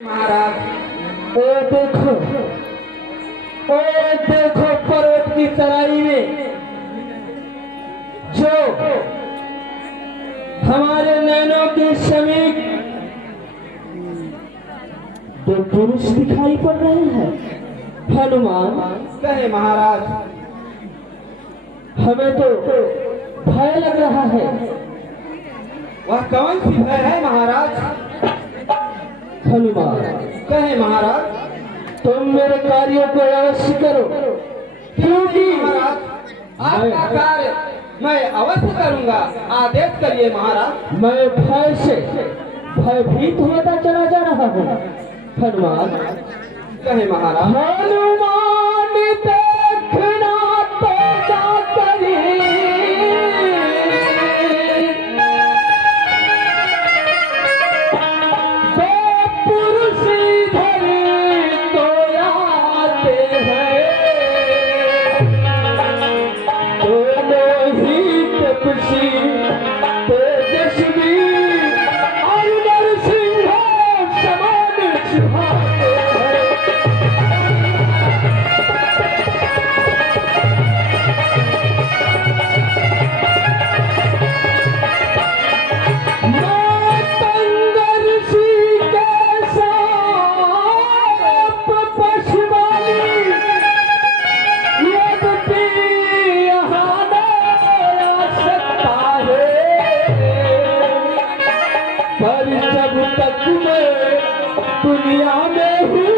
महाराज ओ देखो, ओ देखो पर्वत की तराई में जो हमारे नैनों के समीप दो पुरुष दिखाई पड़ रहे हैं। हनुमान कहे महाराज, हमें तो भय लग रहा है। वह कौन सी भय है महाराज? हनुमान कहे महाराज, तुम मेरे कार्यों को अवश्य करो, क्योंकि महाराज आपका कार्य मैं अवश्य करूंगा। आदेश करिए महाराज। मैं भय से भयभीत होता चला जा रहा हूँ। हनुमान कहे महाराज, हनुमान देखना तो क्या करी, दो पुरुष इधर तो आते हैं, दोनों ही तपसी तेजस्वी और नरसिंह समान सुहाते हैं। मैं कंगर सी के सांप पशुवाली यद्यपि यहाँ न आ सकता है, पर जब तक मैं दुनिया में हूँ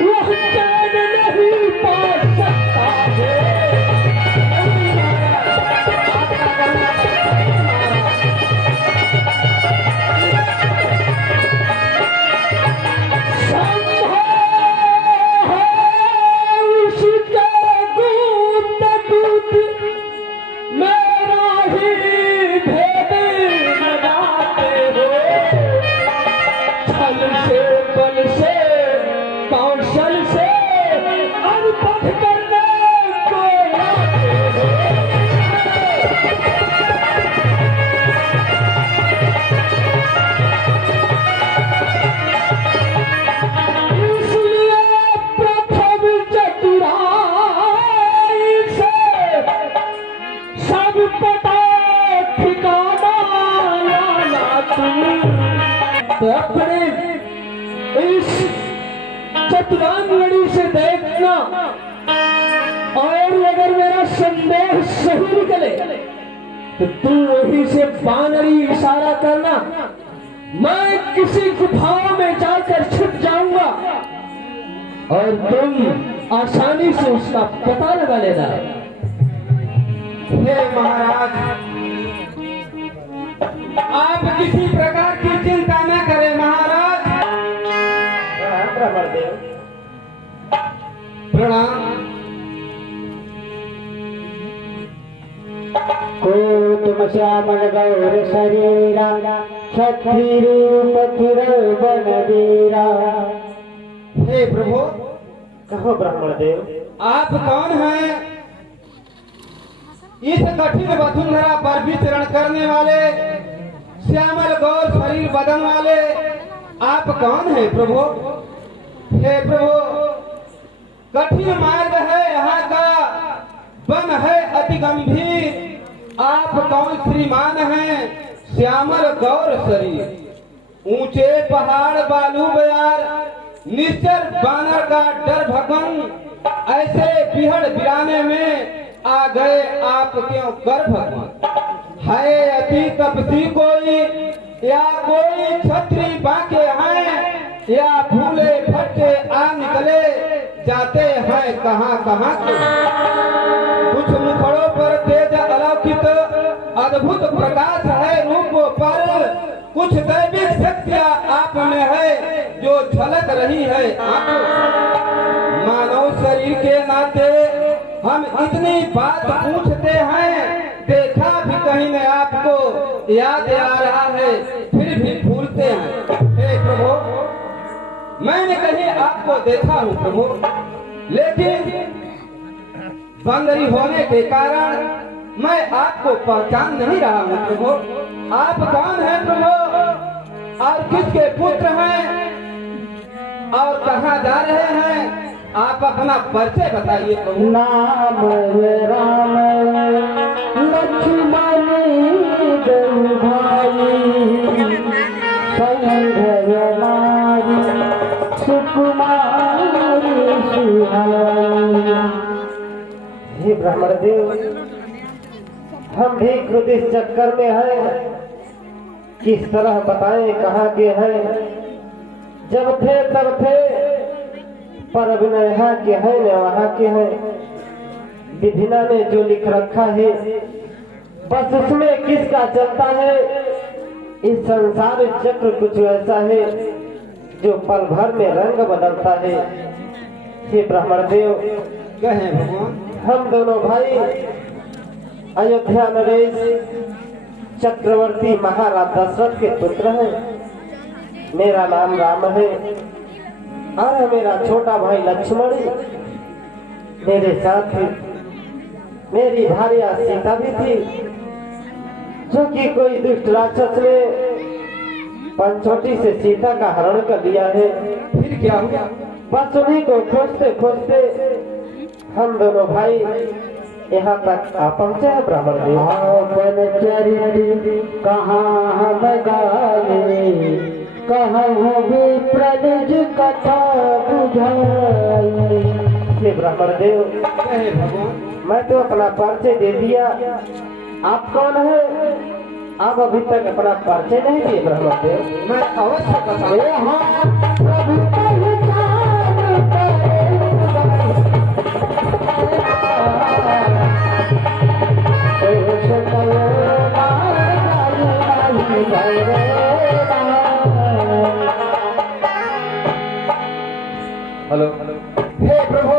वह चैन नहीं पा सकता है। संभव है उसके गूंद दूत मेरा ही भेद लगाते हो, छल से बल से कौशल से अनपढ़ करने को आते हो। इसलिए प्रथम चतुराई से सब पता ठिकाना लाना तुम, तो अपने इस चतुरांगणी से देखना, और अगर मेरा संदेह सही निकले तो तू वहीं से बानरी इशारा करना, मैं किसी गुफा में जाकर छुप जाऊंगा और तुम आसानी से उसका पता लगा लेना। हे महाराज, आप किसी प्रकार की चिंता न करें महाराज। प्रणाम। तुम श्यामल गौर शरीरा छत्री रूप बन वीरा। हे प्रभु, कहो ब्राह्मण देव, आप कौन हैं? इस कठिन वसुंधरा पर विचरण करने वाले, श्यामल गौर शरीर बदन वाले आप कौन हैं प्रभु? हे प्रभु, कठिन मार्ग है यहाँ का, वन है अति गंभीर। आप कौन श्रीमान हैं? श्यामल गौर शरीर, ऊंचे पहाड़ बालू बयार, निश्चर बानर का डर भगवान, ऐसे बिहड़ बिराने में आ गए आप क्यों कर भगवान? है अति तपसी कोई या कोई छत्री बाके हैं, या भूले भटके आ निकले जाते हैं कहाँ कहाँ के? कुछ मुखड़ों पर तेज अलौकित अद्भुत प्रकाश है रूप पर, कुछ दैविक शक्तियाँ आप में है जो झलक रही है आंखों। मानव शरीर के नाते हम इतनी बात पूछते हैं, देखा भी कहीं न आपको याद आ रहा है, फिर भी भूलते हैं। हे प्रभु, मैंने कहीं आपको देखा हूँ प्रभु, लेकिन बंदरी होने के कारण मैं आपको पहचान नहीं रहा हूँ प्रभु। आप कौन हैं प्रभु? और किसके पुत्र हैं? बता रहे हैं, आप अपना परिचय बताइए प्रभु। नाम राम लक्ष्मण दल भाई संघमारी सुकुमारी सुहाई। हे ब्राह्मण देव, हम भी खुद इस चक्कर में हैं, किस तरह बताएं कहाँ के हैं। जब थे तब थे, पर अब न यहाँ के हैं न वहाँ के हैं। विधिना ने जो लिख रखा है बस उसमें किसका चलता है। इस संसार चक्र कुछ ऐसा है जो पल भर में रंग बदलता है। हे ब्राह्मण देव, कहें भगवान। हम दोनों भाई अयोध्या नरेश चक्रवर्ती महाराज दशरथ के पुत्र हैं। मेरा नाम राम है और मेरा छोटा भाई लक्ष्मण। मेरे साथ मेरी भार्या सीता भी थी, जो कि कोई दुष्ट राक्षस ने पंचवटी से सीता का हरण कर लिया है। फिर क्या हुआ? बस उन्हीं को खोजते खोजते हम दोनों भाई यहाँ तक आ पहुँचे हैं ब्राह्मण देव। आपन चरित कहाँ हम गाए, कहूँ विप्रनिज कथा बुझाई। हे ब्राह्मण देव, कहें भगवान। मैं तो अपना परिचय दे दिया, आप कौन है? आप अभी तक अपना परिचय नहीं दिए ब्राह्मण देव। मैं अवश्य बताऊं। प्रभु हेलो। हे प्रभु,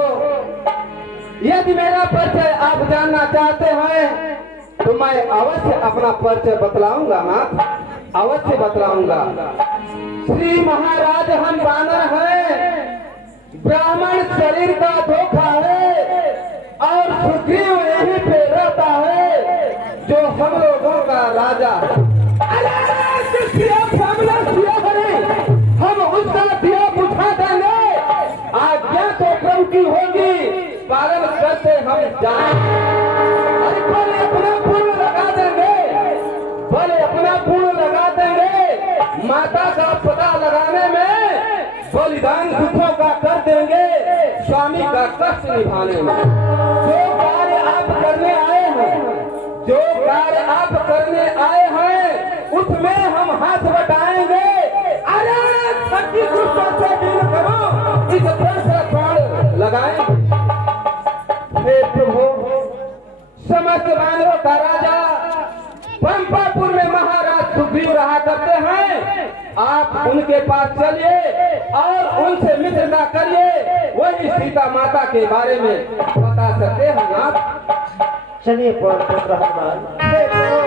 यदि मेरा परिचय आप जानना चाहते हैं तो मैं अवश्य अपना परिचय बतलाऊंगा ना, अवश्य बतलाऊंगा। श्री महाराज हम बानर हैं, ब्राह्मण शरीर का धोखा है और सुग्रीव यहीं पे रहता है जो हम लोगों का राजा है। हम उसका दिया बुझा देंगे, आज्ञा तो प्रभु की होगी, पालन करते हम जाएंगे। अरे भले अपना पूर्ण लगा देंगे, भले अपना पूर्ण लगा देंगे, माता का पता लगाने में बलिदान दुखों का कर देंगे, स्वामी का कष्ट निभाने में। जो कार्य आप करने आए हैं, जो कार्य आप करने आए हैं, उसमें हम हाथ बटाएंगे। अरे शक्ति कृष्ण से डील करो, इस पर से प्राण लगाएंगे। हे प्रभु, समस्त वानरों का राजा पंपापुर में महाराज सुग्रीव रहा करते हैं। आप उनके पास चलिए और उनसे मित्रता करिए, वही सीता माता के बारे में बता सकते हैं आप। चलिए पौन पुत्र हनुमान। हे प्रभु,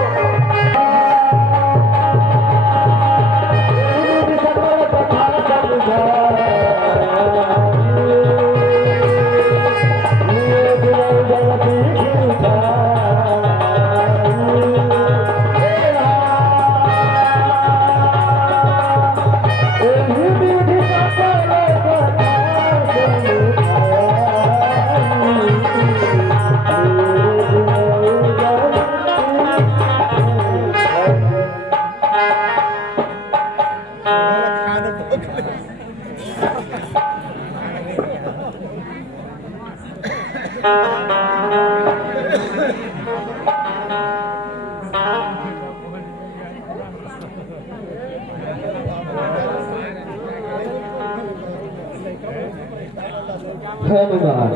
हनुमान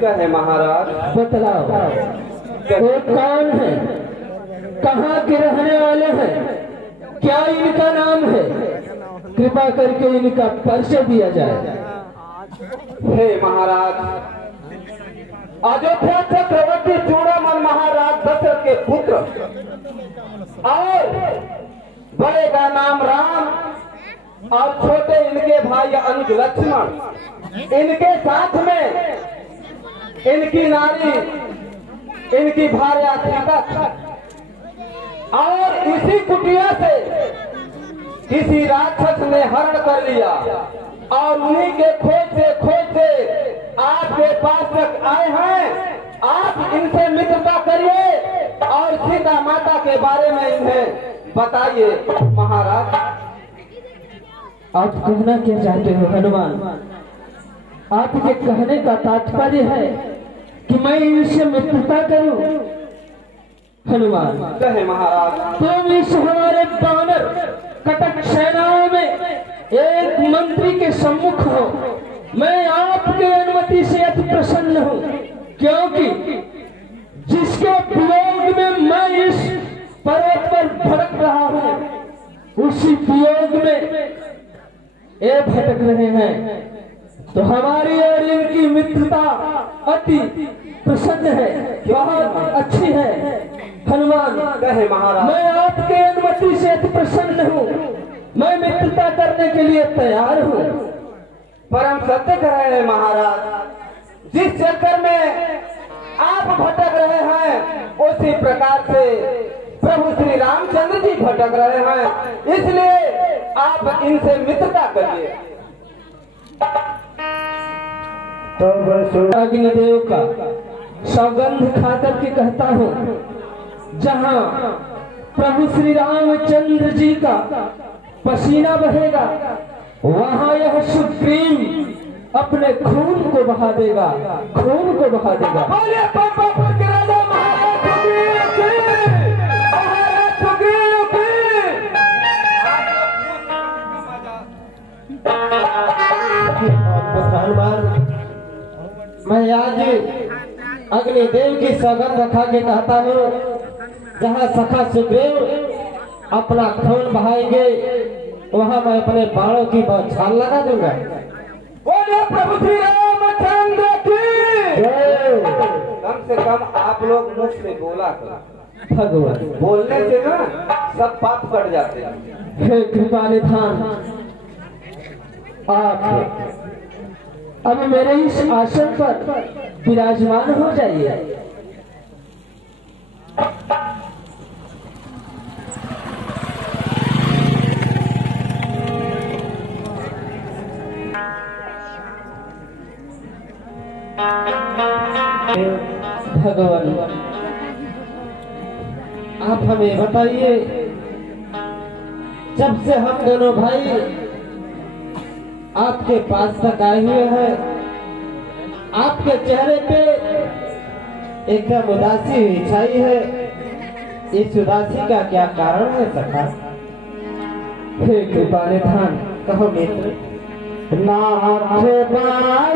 कहे महाराज। बतलाओ, वो कौन है, कहाँ के रहने वाले हैं, क्या इनका नाम है? कृपा करके इनका परिचय दिया जाए। हे महाराज, अयोध्या चक्रवर्ती चूड़ामन महाराज दशरथ के पुत्र और बड़े का नाम राम और छोटे इनके भाई अनुज लक्ष्मण, इनके साथ में इनकी नारी, इनकी भार्या सीता और इसी कुटिया से किसी राक्षस ने हरण कर लिया। और उन्हीं के खोजते आपके पास तक आए हैं। आप इनसे मित्रता करिए और सीता माता के बारे में इन्हें बताइए महाराज। आप कहना क्या चाहते हो हनुमान? आपके कहने का तात्पर्य है कि मैं इनसे मित्रता करूं? हनुमान, कहे महाराज। तुम इस हमारे वानर कटक सेनाओं में एक मंत्री के सम्मुख हो। मैं आपके अनुमति से अति प्रसन्न हूँ, क्योंकि जिसके वियोग में मैं इस पर्वत पर भटक रहा हूँ, उसी वियोग में ये भटक रहे हैं। तो हमारी और इनकी मित्रता अति प्रसन्न है, बहुत अच्छी है। हनुमान, कहे महाराज। मैं आपके अनुमति से अति प्रसन्न हूँ। मैं मित्रता करने के लिए तैयार हूँ। परम सत्य कह रहे हैं महाराज। जिस चक्कर में आप भटक रहे हैं, उसी प्रकार से प्रभु श्री रामचंद्र जी भटक रहे हैं। इसलिए आप इनसे मित्रता करिए। अग्निदेव का सौगंध खाकर के कहता हूँ, जहाँ प्रभु श्री रामचंद्र जी का पसीना बहेगा, वहाँ यह सुग्रीव अपने खून को बहा देगा, खून को बहा देगा। बोले पंपापुर के राजा महाराज सुग्रीव की, महाराज सुग्रीव की। हनुमान, मैं आज अग्निदेव की सौगंध रखा के कहता हूँ, जहाँ सखा सुग्रीव अपना खून बहाएंगे, वहाँ मैं अपने बाणों की बौछार लगा दूंगा। बोले प्रभु श्री रामचंद्र की। कम से कम आप लोग मुख से बोला करो। भगवान, बोलने से ना सब पाप कट जाते हैं। हे कृपा निधान, आप अब मेरे इस आसन पर विराजमान हो जाइए। भगवान, आप हमें बताइए, जब से हम दोनों भाई आपके पास तक आए हुए हैं, आपके चेहरे पे एकदम उदासी हुई छाई है। इस उदासी का क्या कारण है सखा? हे कृपा निधान, कहो मित्र। नाथ बाई